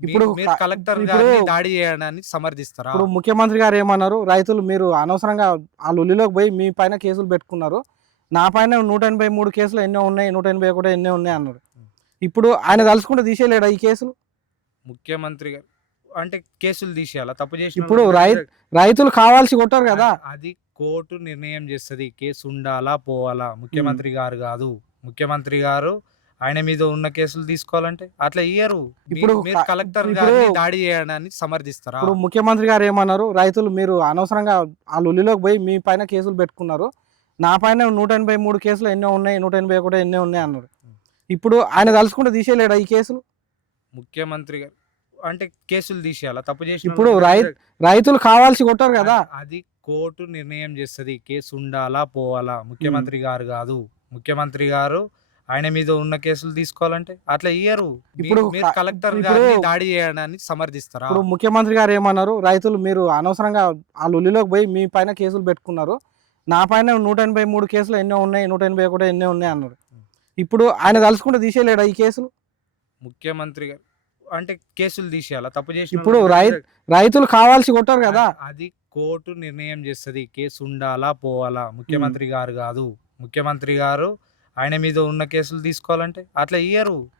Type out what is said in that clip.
ఇప్పుడు మీరు కలెక్టర్ ఇప్పుడు గారిని దాడి చేయడాన్ని సమర్థిస్తారా? ఇప్పుడు ముఖ్యమంత్రి గారు ఏమన్నారు? రైతులు మీరు అనవసరంగా ఆ లొల్లిలోకి పోయి మీ పైన కేసులు పెట్టుకున్నారు. నా పైన 183 కేసులు ఎన్నో ఉన్నాయి. 181 ఎన్నో ఉన్నాయి అన్నారు. ఇప్పుడు ఆయన తలుచుకుంటే తీసేయలేడా ఈ కేసులు? ముఖ్యమంత్రి గారు అంటే కేసులు తీసేయాలా? తప్పు చేసినోళ్ళ ఇప్పుడు మీద రైతులు కావాల్సి కొట్టారు కదా! అది కోర్టు నిర్ణయం చేస్తది. కేసు ఉండాలా? పోవాలా? హ్మ్. ముఖ్యమంత్రి గారు గాదు. ముఖ్యమంత్రి గారు ఆయన మీద ఉన్న కేసులు తీసుకోవాలంటే అట్లా ఇయ్యరు. ఇప్పుడు మీరు కలెక్టర్ ఇప్పుడు గారిని దాడి చేయడాన్ని సమర్థిస్తారా? ఇప్పుడు ముఖ్యమంత్రి గారు ఏమన్నారు? రైతులు మీరు అనవసరంగా ఆ లొల్లిలోకి పోయి మీ పైన కేసులు పెట్టుకున్నారు. నా పైన 183 కేసులు ఎన్నో ఉన్నాయి. 181 ఎన్నో ఉన్నాయి అన్నారు. ఇప్పుడు ఆయన తలుచుకుంటే తీసేయలేడా ఈ కేసులు? ముఖ్యమంత్రి గారు అంటే కేసులు తీసేయాలా? తప్పు ఇప్పుడు చేసినోళ్ళ మీద రైతులు కావాల్సి కొట్టారు కదా! అది కోర్టు నిర్ణయం చేస్తది. కేసు ఉండాలా? పోవాలా? ముఖ్యమంత్రి గారు గాదు. ముఖ్యమంత్రి గారు ఆయన మీద ఉన్న కేసులు తీసుకోవాలంటే అట్లా ఇయ్యరు. ఇప్పుడు మీరు కలెక్టర్ ఇప్పుడు గారిని దాడి చేయడాన్ని సమర్థిస్తారా? ఇప్పుడు ముఖ్యమంత్రి గారు ఏమన్నారు? రైతులు మీరు అనవసరంగా ఆ లొల్లిలోకి పోయి మీ పైన కేసులు పెట్టుకున్నారు. నా పైన 183 కేసులు ఎన్నో ఉన్నాయి. 181 ఎన్నో ఉన్నాయి అన్నారు. ఇప్పుడు ఆయన తలుచుకుంటే తీసేయలేడా ఈ కేసులు? ముఖ్యమంత్రి గారు అంటే కేసులు తీసేయాలా? తప్పు ఇప్పుడు చేసినోళ్ళ మీద రైతులు కావాల్సి కొట్టారు కదా! అది కోర్టు నిర్ణయం చేస్తది. కేసు ఉండాలా? పోవాలా? ముఖ్యమంత్రి గారు గాదు. ముఖ్యమంత్రి గారు ఆయన మీద ఉన్న కేసులు తీసుకోవాలంటే అట్లా ఇయ్యరు.